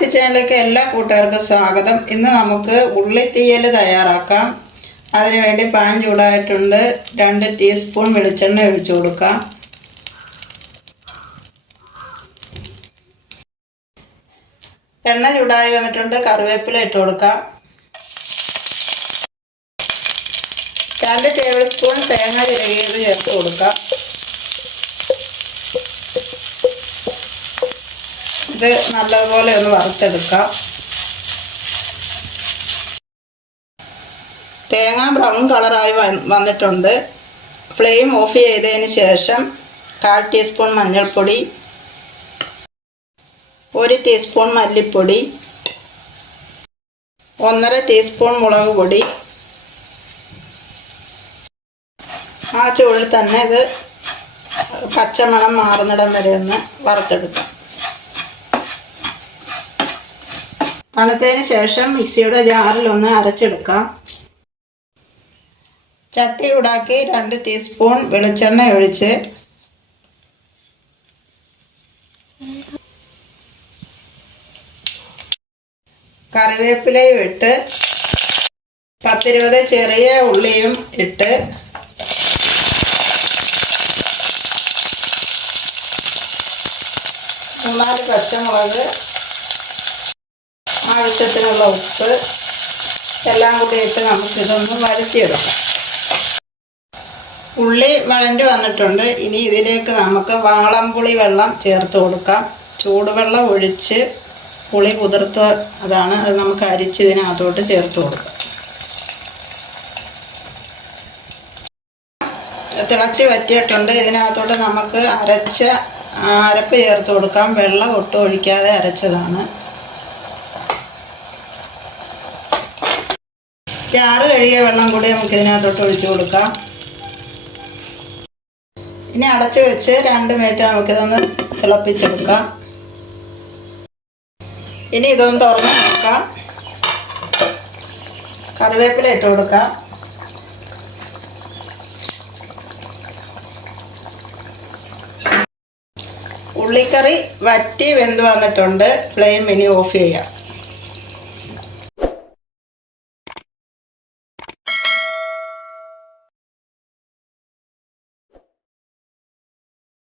കിച്ചണിലേക്ക് എല്ലാ കൂട്ടുകാർക്കും സ്വാഗതം. ഇന്ന് നമുക്ക് ഉള്ളിത്തീയൽ തയ്യാറാക്കാം. അതിനുവേണ്ടി പാൻ ചൂടായിട്ടുണ്ട്. രണ്ട് ടീസ്പൂൺ വെളിച്ചെണ്ണ ഒഴിച്ചു കൊടുക്കാം. എണ്ണ ചൂടായി വന്നിട്ടുണ്ട്. കറിവേപ്പില ഇട്ട് കൊടുക്കാം. രണ്ട് ടേബിൾ സ്പൂൺ തേങ്ങ ചിരകിയത് ചേർത്ത് കൊടുക്കാം. ഇത് നല്ലതുപോലെ ഒന്ന് വറുത്തെടുക്കാം. തേങ്ങ ബ്രൗൺ കളറായി വന്നിട്ടുണ്ട്. ഫ്ലെയിം ഓഫ് ചെയ്തതിന് ശേഷം കാൽ ടീസ്പൂൺ മഞ്ഞൾപ്പൊടി ഒരു ടീസ്പൂൺ മല്ലിപ്പൊടി ഒന്നര ടീസ്പൂൺ മുളക് പൊടി. ആ ചൂടിൽ തന്നെ ഇത് പച്ചമണം മാറുന്നിടം വരെ ഒന്ന് വറുത്തെടുക്കാം. തണുത്തതിന് ശേഷം മിക്സിയുടെ ജാറിൽ ഒന്ന് അരച്ചെടുക്കാം. ചട്ടി ചൂടാക്കി രണ്ട് ടീസ്പൂൺ വെളിച്ചെണ്ണ ഒഴിച്ച് കറിവേപ്പിലയും ഇട്ട് പത്തിരുപത് ചെറിയ ഉള്ളിയും ഇട്ട് മൂന്നാൽ പച്ചമുളക് ആവശ്യത്തിനുള്ള ഉപ്പ് എല്ലാം കൂടി ഇട്ട് നമുക്കിതൊന്ന് വരട്ടിയെടുക്കാം. ഉള്ളി വഴണ്ടി വന്നിട്ടുണ്ട്. ഇനി ഇതിലേക്ക് നമുക്ക് വാളംപുളി വെള്ളം ചേർത്ത് കൊടുക്കാം. ചൂടുവെള്ളം ഒഴിച്ച് പുളി കുതിർത്ത് അതാണ് അത് നമുക്ക് അരിച്ച് ഇതിനകത്തോട്ട് ചേർത്ത് കൊടുക്കാം. തിളച്ച് വറ്റിയിട്ടുണ്ട്. ഇതിനകത്തോട്ട് നമുക്ക് അരച്ച അരപ്പ് ചേർത്ത് കൊടുക്കാം. വെള്ളം ഒട്ടും ഒഴിക്കാതെ അരച്ചതാണ്. ചാറ് കഴുകിയ വെള്ളം കൂടി നമുക്ക് ഇതിനകത്തോട്ട് ഒഴിച്ചു കൊടുക്കാം. ഇനി അടച്ചു വെച്ച് രണ്ട് മിനിറ്റ് നമുക്കിതൊന്ന് തിളപ്പിച്ചെടുക്കാം. ഇനി ഇതൊന്ന് തുറന്ന് നോക്കാം കറിവേപ്പില ഇട്ട് കൊടുക്കാം. ഉള്ളിക്കറി വറ്റി വെന്ത് വന്നിട്ടുണ്ട്. ഫ്ലെയിം ഇനി ഓഫ് ചെയ്യാം.